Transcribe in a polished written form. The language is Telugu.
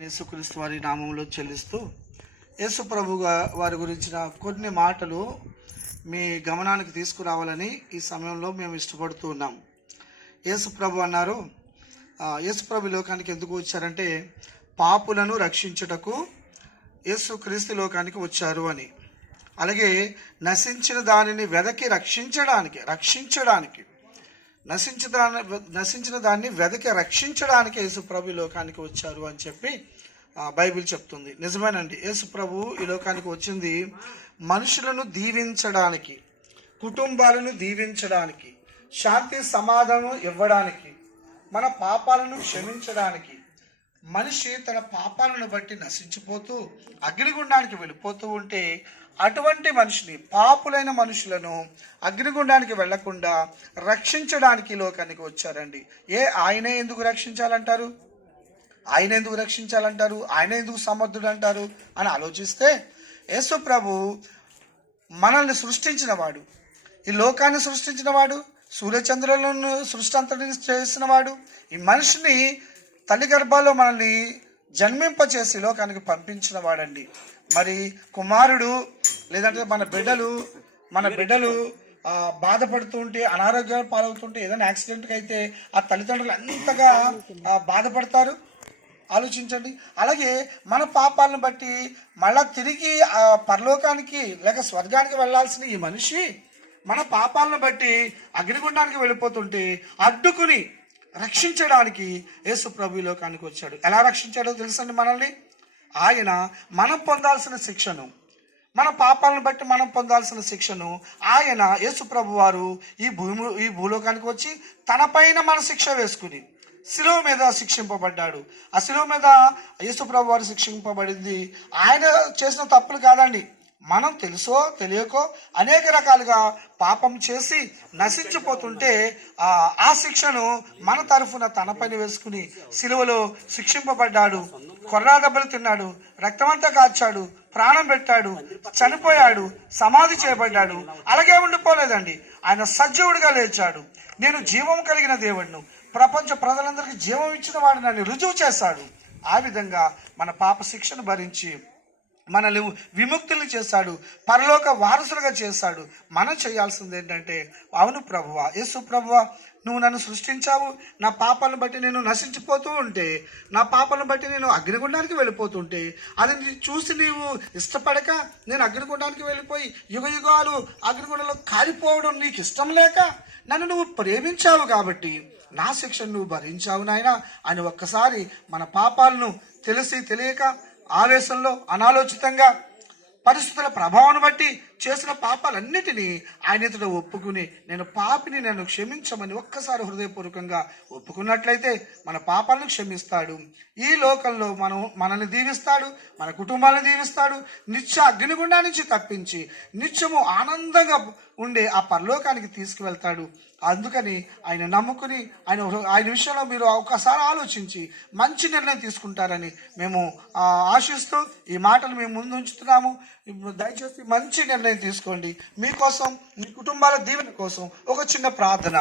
యేసుక్రీస్తు వారి నామంలో చెల్లిస్తూ యేసు ప్రభు వారి గురించిన కొన్ని మాటలు మీ గమనానికి తీసుకురావాలని ఈ సమయంలో మేము ఇష్టపడుతూ ఉన్నాం. యేసు ప్రభు అన్నారు, యేసు ప్రభు లోకానికి ఎందుకు వచ్చారంటే పాపులను రక్షించుటకు యేసుక్రీస్తు లోకానికి వచ్చారు అని. అలాగే నశించిన దానిని వెదకి రక్షించడానికి నశించిన దాన్ని వెదకి రక్షించడానికి యేసు ప్రభు ఈ లోకానికి వచ్చారు అని చెప్పి బైబిల్ చెప్తుంది. నిజమేనండి, యేసు ప్రభు ఈ లోకానికి వచ్చింది మనుషులను దీవించడానికి, కుటుంబాలను దీవించడానికి, శాంతి సమాధానం ఇవ్వడానికి, మన పాపాలను క్షమించడానికి. మనిషి తన పాపాలను బట్టి నశించిపోతూ అగ్నిగుండానికి వెళ్ళిపోతూ ఉంటే అటువంటి మనిషిని, పాపులైన మనుషులను అగ్నిగుండానికి వెళ్లకుండా రక్షించడానికి లోకానికి వచ్చారండి. ఆయనే ఎందుకు రక్షించాలంటారు? ఆయన ఎందుకు సమర్థుడు అంటారు అని ఆలోచిస్తే, యేసు ప్రభు మనల్ని సృష్టించినవాడు, ఈ లోకాన్ని సృష్టించినవాడు, సూర్యచంద్రులను సృష్టి అంతటిని చేసినవాడు, ఈ మనిషిని తల్లి గర్భాల్లో మనల్ని జన్మింపచేసి లోకానికి పంపించిన వాడండి. మరి కుమారుడు లేదంటే మన బిడ్డలు బాధపడుతూ ఉంటే, అనారోగ్యాలు పాలవుతుంటే, ఏదైనా యాక్సిడెంట్కి అయితే ఆ తల్లిదండ్రులు ఎంతగా బాధపడతారు ఆలోచించండి. అలాగే మన పాపాలను బట్టి మళ్ళా తిరిగి పరలోకానికి లేక స్వర్గానికి వెళ్లాల్సిన ఈ మనిషి మన పాపాలను బట్టి అగ్నిగుండానికి వెళ్ళిపోతుంటే అడ్డుకుని రక్షించడానికి యేసు ప్రభు లోకానికి వచ్చాడు. ఎలా రక్షించాడో తెలుసండి మనల్ని. ఆయన మనం పొందాల్సిన శిక్షను, మన పాపాలను బట్టి మనం పొందాల్సిన శిక్షను ఆయన యేసు ప్రభు వారు ఈ భూలోకానికి వచ్చి తన పైన మన శిక్ష వేసుకుని శిలువ మీద శిక్షింపబడ్డాడు. ఆ శిలువ మీద యేసు ప్రభు వారు శిక్షింపబడింది ఆయన చేసిన తప్పులు కాదండి. మనం తెలుసో తెలియకో అనేక రకాలుగా పాపం చేసి నశించిపోతుంటే ఆ శిక్షను మన తరఫున తన పైన వేసుకుని శిలువలో శిక్షింపబడ్డాడు. కొర్రా దెబ్బలు తిన్నాడు, రక్తమంతా కాచాడు, ప్రాణం పెట్టాడు, చనిపోయాడు, సమాధి చేయబడ్డాడు. అలాగే ఉండిపోలేదండి, ఆయన సజీవుడిగా లేచాడు. నేను జీవం కలిగిన దేవుడిను, ప్రపంచ ప్రజలందరికీ జీవం ఇచ్చిన వాడిని నన్ను రుజువు చేశాడు. ఆ విధంగా మన పాప శిక్షను భరించి మనల్ని విముక్తులు చేశాడు, పరలోక వారసులుగా చేశాడు. మనం చేయాల్సింది ఏంటంటే, అవును ప్రభువా, యేసు ప్రభువా, నువ్వు నన్ను సృష్టించావు, నా పాపాలను బట్టి నేను నశించిపోతూ ఉంటే, నా పాపాలను బట్టి నేను అగ్నిగుండానికి వెళ్ళిపోతుంటే, అది చూసి నీవు ఇష్టపడక నేను అగ్నిగుండానికి వెళ్ళిపోయి యుగాలు అగ్నిగుండంలో కాలిపోవడం నీకు ఇష్టం లేక నన్ను నువ్వు ప్రేమించావు కాబట్టి నా శిక్షను నువ్వు భరించావు నాయనా అని ఒక్కసారి మన పాపాలను తెలిసి తెలియక ఆవేశంలో అనాలోచితంగా పరిస్థితుల ప్రభావాన్ని బట్టి చేసిన పాపాలన్నిటినీ ఆయన ఎదుట ఒప్పుకుని నేను పాపిని, నన్ను క్షమించమని ఒక్కసారి హృదయపూర్వకంగా ఒప్పుకున్నట్లయితే మన పాపాలను క్షమిస్తాడు. ఈ లోకంలో మనల్ని దీవిస్తాడు, మన కుటుంబాలను దీవిస్తాడు, నిత్య అగ్నిగుండా నుంచి తప్పించి నిత్యము ఆనందంగా ఉండే ఆ పరలోకానికి తీసుకువెళ్తాడు. అందుకని ఆయన నమ్ముకుని ఆయన విషయంలో మీరు ఒకసారి ఆలోచించి మంచి నిర్ణయం తీసుకుంటారని మేము ఆశిస్తూ ఈ మాటలు మేము ముందు ఉంచుతున్నాము. దయచేసి మంచి నిర్ణయం తీసుకోండి. మీకోసం, మీ కుటుంబాల దీవెన కోసం ఒక చిన్న ప్రార్థన.